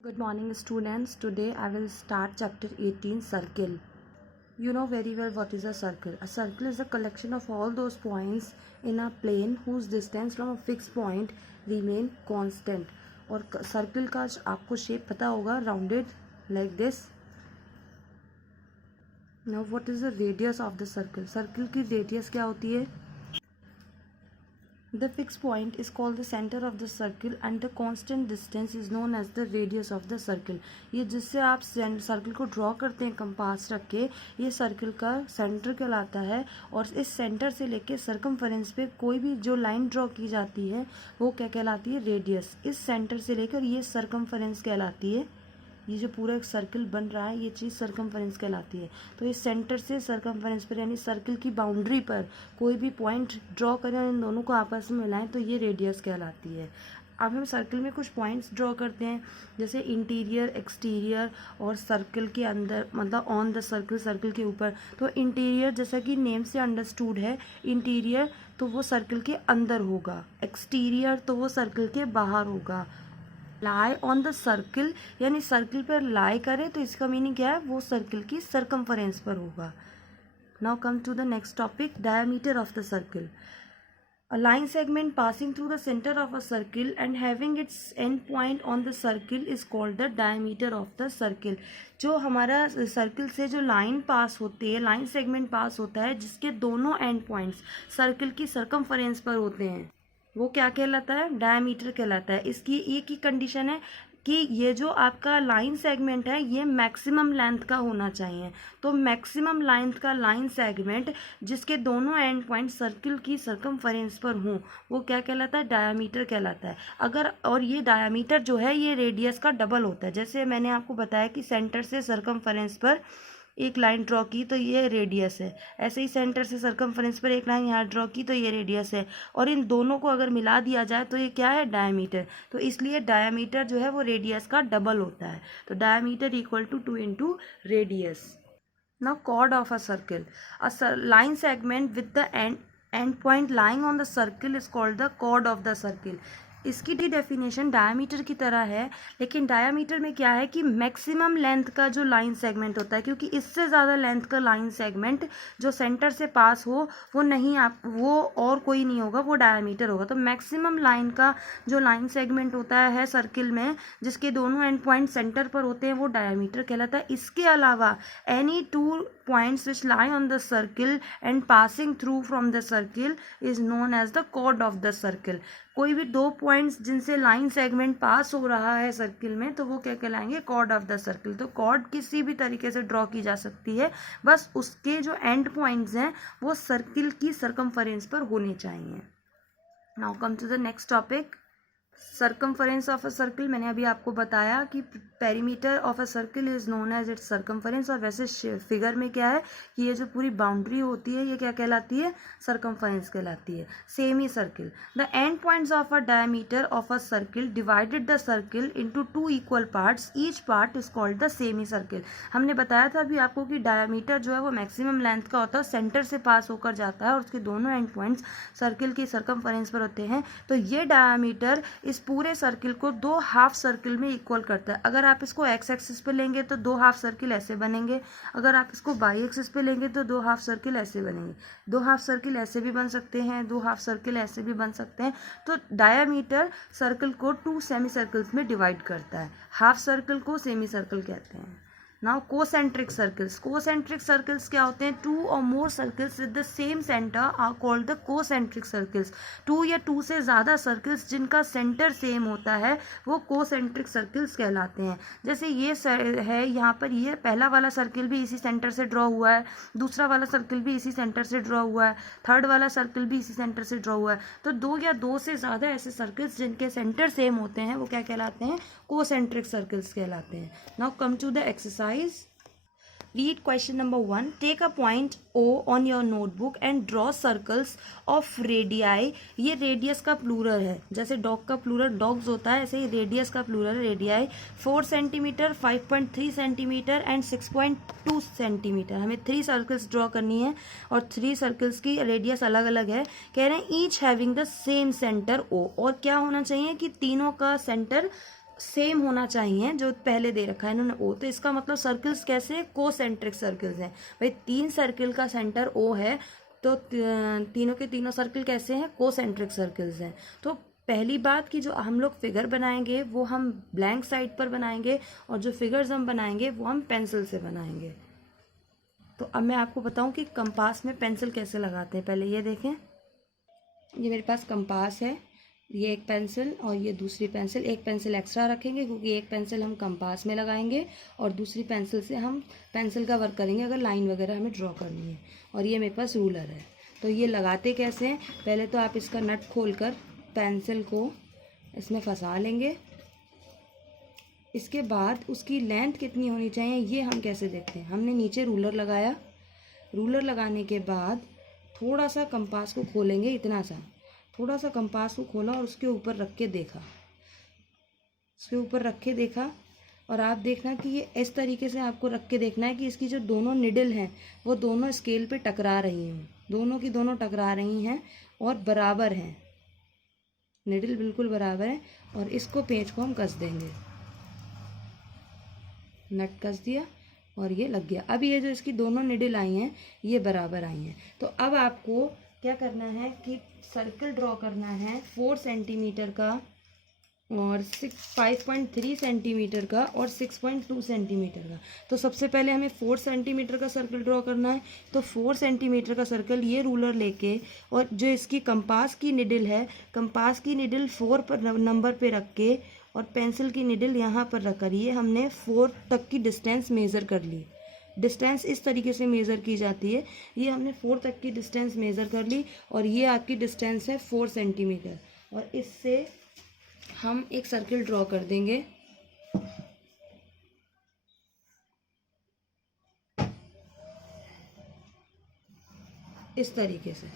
Good morning students. Today I will start chapter 18 circle. You know very well what is a circle. A circle is a collection of all those points in a plane whose distance from a fixed point remain constant. और circle का आपको shape पता होगा rounded like this. Now what is the radius of the circle? Circle की radius क्या होती है? The fixed point is called the center of the circle and the constant distance is known as the radius of the circle. ये जिससे आप circle को draw करते हैं कंपास रख के, ये सर्कल का सेंटर कहलाता है। और इस सेंटर से लेके सर्कमफरेंस पे कोई भी जो लाइन ड्रॉ की जाती है वो क्या कहलाती है? रेडियस। इस सेंटर से लेकर ये सर्कमफरेंस कहलाती है। ये जो पूरा एक सर्कल बन रहा है ये चीज़ सर्कमफरेंस कहलाती है। तो इस सेंटर से सर्कमफरेंस पर यानी सर्कल की बाउंड्री पर कोई भी पॉइंट ड्रॉ करें और इन दोनों को आपस में मिलाएं तो ये रेडियस कहलाती है। अब हम सर्कल में कुछ पॉइंट्स ड्रॉ करते हैं, जैसे इंटीरियर, एक्सटीरियर और सर्कल के अंदर, मतलब ऑन द सर्कल, सर्कल के ऊपर। तो इंटीरियर जैसा कि नेम से अंडरस्टूड है, इंटीरियर तो वो सर्कल के अंदर होगा, एक्सटीरियर तो वो सर्कल के बाहर होगा। लाई ऑन द सर्कल यानी सर्कल पर लाई करे तो इसका मीनिंग क्या है? वो सर्कल की सर्कमफरेंस पर होगा। Now come to the next topic, diameter of the circle. A line segment passing through the center of a circle and having its end point on the circle is called the diameter of the circle. जो हमारा circle से जो line पास होती है, line segment पास होता है जिसके दोनों एंड पॉइंट्स सर्कल की सर्कमफरेंस पर होते हैं, वो क्या कहलाता है? डायमीटर कहलाता है। इसकी एक ही कंडीशन है कि ये जो आपका लाइन सेगमेंट है ये मैक्सिमम लेंथ का होना चाहिए। तो मैक्सिमम लेंथ का लाइन सेगमेंट जिसके दोनों एंड पॉइंट सर्कल की सर्कमफरेंस पर हों वो क्या कहलाता है? डायमीटर कहलाता है। अगर और ये डायमीटर जो है ये रेडियस का डबल होता है। जैसे मैंने आपको बताया कि सेंटर से सर्कमफरेंस पर एक लाइन ड्रॉ की तो ये रेडियस है, ऐसे ही सेंटर से सर्कमफरेंस पर एक लाइन यहाँ ड्रॉ की तो ये रेडियस है, और इन दोनों को अगर मिला दिया जाए तो ये क्या है? डायमीटर। तो इसलिए डायमीटर जो है वो रेडियस का डबल होता है। तो diameter equal to 2 into radius. नाउ chord of a circle. A line segment with the end point lying on the circle is called the chord of the circle. इसकी भी डेफिनेशन डायमीटर की तरह है, लेकिन डायमीटर में क्या है कि मैक्सिमम लेंथ का जो लाइन सेगमेंट होता है, क्योंकि इससे ज़्यादा लेंथ का लाइन सेगमेंट जो सेंटर से पास हो वो नहीं, आप वो और कोई नहीं होगा, वो डायमीटर होगा। तो मैक्सिमम लाइन का जो लाइन सेगमेंट होता है सर्किल में जिसके दोनों एंड पॉइंट सेंटर पर होते हैं वो डायमीटर कहलाता है। इसके अलावा any two points which lie on the circle and passing through from the circle is known as the chord of the circle. कोई भी दो पॉइंट्स जिनसे लाइन सेगमेंट पास हो रहा है सर्किल में तो वो क्या कहलाएंगे? Chord of the circle. तो कॉर्ड किसी भी तरीके से ड्रॉ की जा सकती है, बस उसके जो एंड पॉइंट्स हैं वो सर्किल की सर्कमफरेंस पर होने चाहिए। Now come to the next topic, circumference of a circle. मैंने अभी आपको बताया कि perimeter of a circle is known as its circumference, और वैसे फिगर में क्या है कि ये जो पूरी बाउंड्री होती है ये क्या कहलाती है? सर्कमफरेंस कहलाती है। Semi circle, the end points of a diameter of a circle divided the circle into 2 equal parts, each part is called the semi circle. हमने बताया था अभी आपको कि डायमीटर जो है वो मैक्सिमम लेंथ का होता है, सेंटर से पास होकर जाता है और उसके दोनों एंड पॉइंट्स सर्किल की सर्कमफरेंस पर होते हैं। तो ये डायमीटर इस पूरे सर्किल को दो हाफ सर्किल में इक्वल करता है। अगर आप इसको एक्स एक्सिस पे लेंगे तो दो हाफ सर्किल ऐसे बनेंगे, अगर आप इसको वाई एक्सिस पे लेंगे तो दो हाफ सर्किल ऐसे बनेंगे। दो हाफ सर्किल ऐसे भी बन सकते हैं, दो हाफ सर्किल ऐसे भी बन सकते हैं। तो डायमीटर सर्किल को 2 सेमी सर्कल्स में डिवाइड करता है। हाफ सर्किल को सेमी सर्किल कहते हैं। Now concentric circles. Concentric circles क्या होते हैं? 2 और more circles with the same centre are called the concentric circles. 2 या 2 से ज़्यादा सर्कल्स जिनका सेंटर सेम होता है वो कोसेंट्रिक सर्कल्स कहलाते हैं। जैसे ये है यहाँ पर, ये पहला वाला सर्किल भी इसी सेंटर से ड्रॉ हुआ है, दूसरा वाला सर्किल भी इसी सेंटर से ड्रॉ हुआ है, थर्ड वाला सर्किल भी इसी सेंटर से ड्रॉ हुआ है। तो 2 या 2 से ज़्यादा ऐसे सर्कल्स जिनके सेंटर सेम होते हैं वो क्या कहलाते हैं? कोसेंट्रिक सर्कल्स कहलाते हैं। Now come to the exercise. Read question number 1. Take a point O on your notebook and draw circles of radii. ये रेडियस का प्लूरल है, जैसे डॉग का प्लूरल डॉग्स होता है ऐसे ही रेडियस का plural radii. 4 centimetre, 5.3 centimetre and 6.2 centimetre. हमें 3 सर्कल्स ड्रॉ करनी है और 3 सर्कल्स की रेडियस अलग अलग है। कह रहे हैं each having the same centre O, और क्या होना चाहिए कि तीनों का सेंटर सेम होना चाहिए जो पहले दे रखा है इन्होंने ओ, तो इसका मतलब सर्कल्स कैसे, कोसेंट्रिक सर्कल्स हैं। भाई 3 सर्कल का सेंटर ओ है, तो तीनों के तीनों सर्कल कैसे हैं, कोसेंट्रिक सर्कल्स हैं। तो पहली बात कि जो हम लोग फिगर बनाएंगे वो हम ब्लैंक साइड पर बनाएंगे, और जो फिगर्स हम बनाएंगे वो हम पेंसिल से बनाएंगे। तो अब मैं आपको बताऊं कि कंपास में पेंसिल कैसे लगाते हैं। पहले ये देखें, ये मेरे पास कंपास है, ये एक पेंसिल और ये दूसरी पेंसिल। एक पेंसिल एक्स्ट्रा रखेंगे क्योंकि एक पेंसिल हम कंपास में लगाएंगे और दूसरी पेंसिल से हम पेंसिल का वर्क करेंगे अगर लाइन वगैरह हमें ड्रॉ करनी है। और ये मेरे पास रूलर है। तो ये लगाते कैसे हैं, पहले तो आप इसका नट खोलकर पेंसिल को इसमें फंसा लेंगे। इसके बाद उसकी लेंथ कितनी होनी चाहिए ये हम कैसे देखते हैं, हमने नीचे रूलर लगाया, रूलर लगाने के बाद थोड़ा सा कंपास को खोलेंगे, इतना सा थोड़ा सा कंपास को खोला और उसके ऊपर रख के देखा, उसके ऊपर रख के देखा। और आप देखना कि ये इस तरीके से आपको रख के देखना है कि इसकी जो दोनों निडल हैं वो दोनों स्केल पे टकरा रही हैं, दोनों की दोनों टकरा रही हैं और बराबर हैं, निडल बिल्कुल बराबर है। और इसको पेंच को हम कस देंगे, नट कस दिया और ये लग गया। अब ये जो इसकी दोनों निडल आई हैं ये बराबर आई हैं। तो अब आपको क्या करना है कि सर्कल ड्रॉ करना है 4 सेंटीमीटर का और 5.3 सेंटीमीटर का और 6.2 सेंटीमीटर का। तो सबसे पहले हमें 4 सेंटीमीटर का सर्कल ड्रॉ करना है। तो 4 सेंटीमीटर का सर्कल ये रूलर लेके और जो इसकी कंपास की निडल है, कंपास की निडल 4 पर नंबर पे रख के और पेंसिल की निडल यहाँ पर रख कर ये हमने 4 तक की डिस्टेंस मेज़र कर ली। डिस्टेंस इस तरीके से मेज़र की जाती है। ये हमने 4 तक की डिस्टेंस मेज़र कर ली और ये आपकी डिस्टेंस है 4 सेंटीमीटर। और इससे हम एक सर्कल ड्रॉ कर देंगे। इस तरीके से।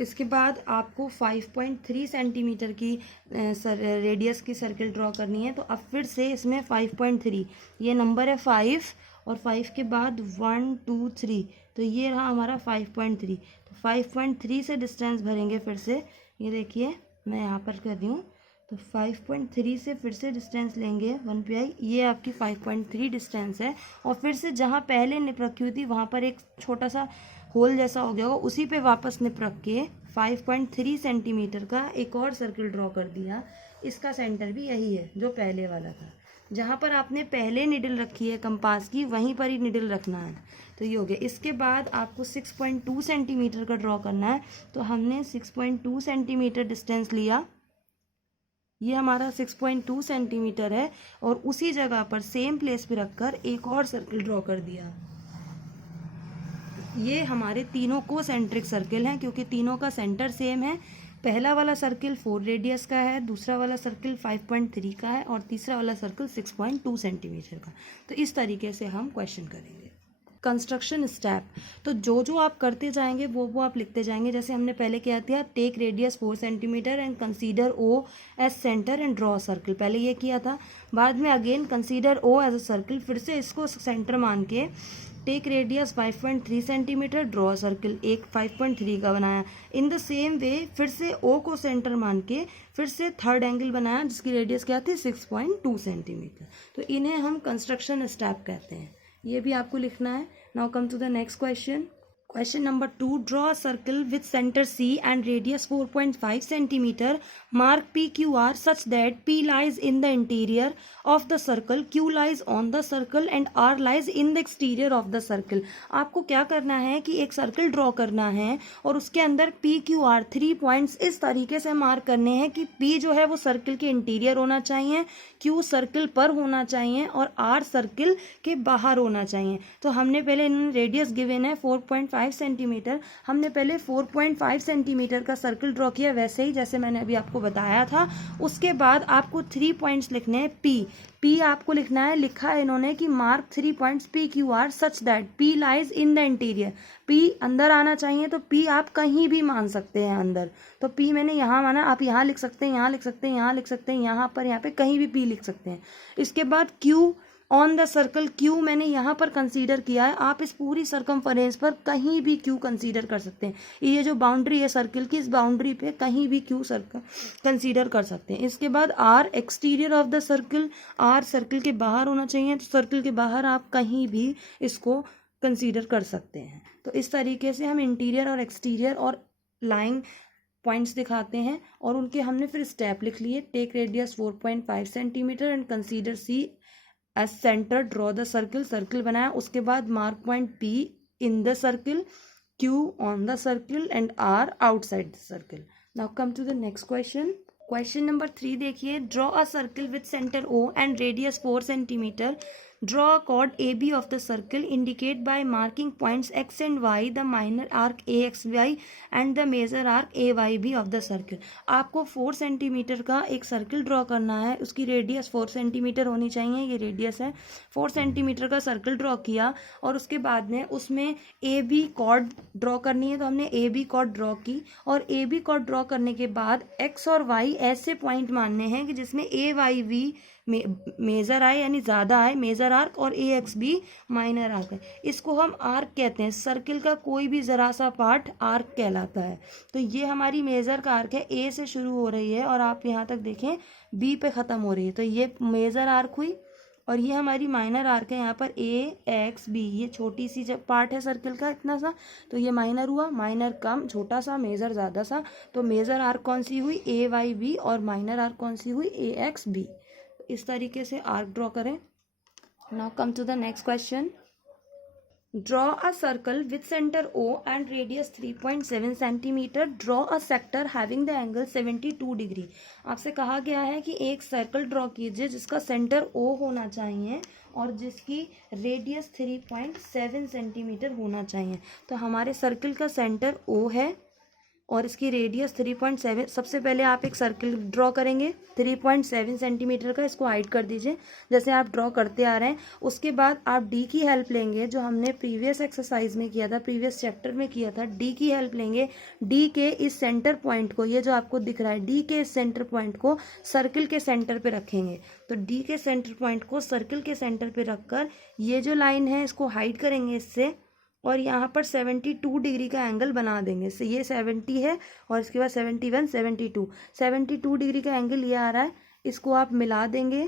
इसके बाद आपको 5.3 सेंटीमीटर की रेडियस की सर्कल ड्रॉ करनी है। तो अब फिर से इसमें 5.3, ये नंबर है 5 और 5 के बाद 1 2 3, तो ये रहा हमारा 5.3। तो 5.3 से डिस्टेंस भरेंगे फिर से। ये देखिए मैं यहाँ पर कर रही हूँ। तो 5.3 से फिर से डिस्टेंस लेंगे 1 pi, ये आपकी 5.3 डिस्टेंस है। और फिर से जहाँ पहले निप रखी हुई थी वहाँ पर एक छोटा सा होल जैसा हो गया होगा, उसी पे वापस निप रख के 5.3 सेंटीमीटर का एक और सर्कल ड्रॉ कर दिया। इसका सेंटर भी यही है जो पहले वाला था। जहाँ पर आपने पहले निडल रखी है कंपास की वहीं पर ही निडल रखना है। तो ये हो गया। इसके बाद आपको 6.2 सेंटीमीटर का ड्रॉ करना है। तो हमने 6.2 सेंटीमीटर डिस्टेंस लिया, ये हमारा 6.2 सेंटीमीटर है और उसी जगह पर सेम प्लेस पे रखकर एक और सर्कल ड्रॉ कर दिया। ये हमारे तीनों को सेंट्रिक सर्कल हैं क्योंकि तीनों का सेंटर सेम है। पहला वाला सर्कल 4 रेडियस का है, दूसरा वाला सर्कल 5.3 का है और तीसरा वाला सर्कल 6.2 सेंटीमीटर का। तो इस तरीके से हम क्वेश्चन करेंगे। कंस्ट्रक्शन स्टेप, तो जो आप करते जाएंगे वो आप लिखते जाएंगे। जैसे हमने पहले क्या किया, take radius 4 centimetre and consider O as centre and draw circle, पहले ये किया था। बाद में again consider O as a circle, फिर से इसको सेंटर मान के take radius 5.3 centimetre, draw circle एक 5.3 का बनाया। इन द सेम वे फिर से ओ को सेंटर मान के फिर से थर्ड एंगल बनाया जिसकी रेडियस क्या थी 6.2 सेंटीमीटर। तो इन्हें हम कंस्ट्रक्शन स्टेप कहते हैं। ये भी आपको लिखना है। Now come to the next question. Question number 2. Draw a circle with center C and radius 4.5 centimeter. Mark PQR such that P lies in the interior of the circle, Q lies on the circle and R lies in the exterior of the circle. आपको क्या करना है कि एक circle draw करना है और उसके अंदर PQR 3 पॉइंट्स इस तरीके से मार्क करने हैं कि P जो है वो सर्कल के इंटीरियर होना चाहिए, Q सर्कल पर होना चाहिए और R सर्कल के बाहर होना चाहिए। तो हमने पहले इन्होंने रेडियस गिवन है 4.5 सेंटीमीटर, हमने पहले 4.5 सेंटीमीटर का सर्कल ड्रॉ किया वैसे ही जैसे मैंने अभी आपको बताया था। उसके बाद आपको 3 पॉइंट्स लिखने हैं। P आपको लिखना है, लिखा है इन्होंने कि mark 3 points PQ are such that P lies in the interior. P अंदर आना चाहिए, तो P आप कहीं भी मान सकते हैं अंदर, तो P मैंने यहाँ माना, आप यहाँ लिख सकते हैं, यहाँ लिख सकते हैं, यहाँ लिख सकते हैं, यहाँ पर, यहाँ पे कहीं भी P लिख सकते हैं। इसके बाद Q on the circle, Q मैंने यहाँ पर कंसीडर किया है, आप इस पूरी सर्कमफरेंस पर कहीं भी Q कंसीडर कर सकते हैं। ये जो बाउंड्री है सर्किल की, इस बाउंड्री पे कहीं भी Q सर्कल कंसीडर कर सकते हैं। इसके बाद R exterior of the circle, R circle के बाहर होना चाहिए, तो सर्किल के बाहर आप कहीं भी इसको कंसीडर कर सकते हैं। तो इस तरीके से हम इंटीरियर और एक्सटीरियर और लाइन पॉइंट्स दिखाते हैं, और उनके हमने फिर स्टेप लिख लिए। Take radius 4.5 centimetre and consider C as centre, draw the circle, circle बनाया। उसके बाद mark point P in the circle, Q on the circle and R outside the circle. Now come to the next question. Question number 3 देखिए, draw a circle with centre O and radius 4 centimetre. Draw a chord AB of the circle, indicate by marking points X and Y, the minor arc AXY and the major arc AYB of the circle। आपको 4 centimetre का एक circle draw करना है, उसकी radius 4 centimetre होनी चाहिए, ये radius है। 4 सेंटीमीटर का सर्किल ड्रॉ किया, और उसके बाद में उसमें AB कॉर्ड ड्रॉ करनी है, तो हमने AB कॉर्ड ड्रॉ की, और AB कॉर्ड ड्रॉ करने के बाद X और Y ऐसे पॉइंट मानने हैं कि जिसमें AYB मेजर आए यानी ज़्यादा आए, मेजर आर्क, और AXB माइनर आर्क है। इसको हम आर्क कहते हैं, सर्किल का कोई भी ज़रा सा पार्ट आर्क कहलाता है। तो ये हमारी मेजर का आर्क है, A से शुरू हो रही है और आप यहाँ तक देखें B पे ख़त्म हो रही है, तो ये मेजर आर्क हुई। और ये हमारी माइनर आर्क है, यहाँ पर AXB, ये छोटी सी जब पार्ट है सर्किल का इतना सा, तो ये माइनर हुआ, माइनर कम छोटा सा, मेजर ज़्यादा सा, तो मेजर आर्क कौन सी हुई AYB, और माइनर आर्क कौन सी हुई AXB। इस तरीके से आर्क ड्रॉ करें। Now come to the next question. Draw a circle with centre O and radius 3.7 centimetre. Draw a sector having the angle 72 degree. आपसे कहा गया है कि एक सर्कल ड्रॉ कीजिए जिसका सेंटर O होना चाहिए और जिसकी रेडियस 3.7 सेंटीमीटर होना चाहिए। तो हमारे सर्किल का सेंटर O है और इसकी रेडियस 3.7। सबसे पहले आप एक सर्किल ड्रॉ करेंगे 3.7 सेंटीमीटर का, इसको हाइड कर दीजिए जैसे आप ड्रॉ करते आ रहे हैं। उसके बाद आप डी की हेल्प लेंगे, जो हमने प्रीवियस एक्सरसाइज में किया था, प्रीवियस चैप्टर में किया था। डी की हेल्प लेंगे, डी के इस सेंटर पॉइंट को, ये जो आपको दिख रहा है डी के इस सेंटर पॉइंट को सर्किल के सेंटर पे रखेंगे। तो डी के सेंटर पॉइंट को सर्किल के सेंटर पे रखकर ये जो लाइन है इसको हाइड करेंगे इससे, और यहाँ पर 72 डिग्री का एंगल बना देंगे। इससे ये 70 है और इसके बाद 71, 72 डिग्री का एंगल ये आ रहा है, इसको आप मिला देंगे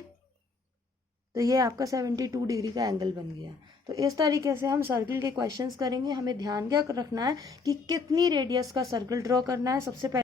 तो ये आपका 72 डिग्री का एंगल बन गया। तो इस तरीके से हम सर्किल के क्वेश्चंस करेंगे। हमें ध्यान क्या रखना है कि कितनी रेडियस का सर्किल ड्रॉ करना है। सबसे पहले